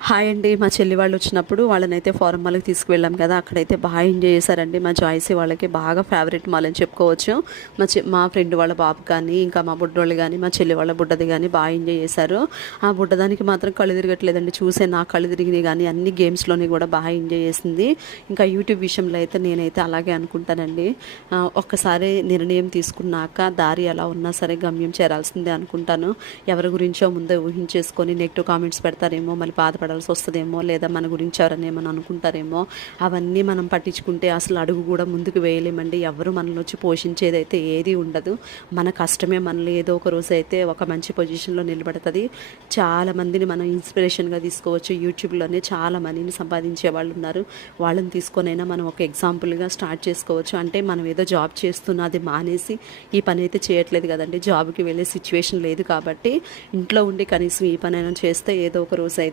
Hi అండి. మా చెల్లి వాళ్ళు వచ్చినప్పుడు వాళ్ళనైతే ఫారెన్ మాల్‌కి తీసుకువెళ్ళాం కదా! అక్కడైతే బాగా ఎంజాయ్ చేశారండి. మా జాయ్సీ వాళ్ళకి బాగా ఫేవరెట్ మాల్ అని చెప్పుకోవచ్చు. మా ఫ్రెండ్ వాళ్ళ బాబు కానీ, ఇంకా మా బుడ్డోళ్ళు గానీ, మా చెల్లి వాళ్ళ బుడ్డది గానీ బాగా ఎంజాయ్ చేశారు. ఆ బుడ్డదానికి మాత్రం కళ్ళు తిరగట్లేదండి. చూసే నాకు కళ్ళు తిరిగినాయి గానీ, అన్ని గేమ్స్‌లోని కూడా బాగా ఎంజాయ్ చేసింది. ఇంకా యూట్యూబ్ విషయంలో అయితే నేనైతే అలాగే అనుకుంటానండి. ఒక్కసారి నిర్ణయం తీసుకున్నాక దారి ఎలా ఉన్నా సరే గమ్యం చేరాల్సిందే అనుకుంటాను. ఎవరి గురించో ముందే ఊహించేసుకొని నెగెటివ్ కామెంట్స్ పెడతారేమో, మళ్ళీ బాధపడాల్సి వస్తుందేమో, లేదా మన గురించి ఎవరైనా ఏమైనా అనుకుంటారేమో, అవన్నీ మనం పట్టించుకుంటే అసలు అడుగు కూడా ముందుకు వేయలేమండి. ఎవరు మనల్ని వచ్చి పోషించేదైతే ఏది ఉండదు. మన కష్టమే మనల్ని ఏదో ఒక రోజు అయితే ఒక మంచి పొజిషన్లో నిలబడుతుంది. చాలామందిని మనం ఇన్స్పిరేషన్గా తీసుకోవచ్చు. యూట్యూబ్లోనే చాలా మనీని సంపాదించే వాళ్ళు ఉన్నారు. వాళ్ళని తీసుకొనైనా మనం ఒక ఎగ్జాంపుల్గా స్టార్ట్ చేసుకోవచ్చు. అంటే మనం ఏదో జాబ్ చేస్తున్నా అది మానేసి ఈ పని అయితే చేయట్లేదు కదండి. జాబ్కి వెళ్ళే సిచ్యువేషన్ లేదు కాబట్టి ఇంట్లో ఉండి కనీసం ఈ పనైనా చేస్తే ఏదో ఒక రోజు అయితే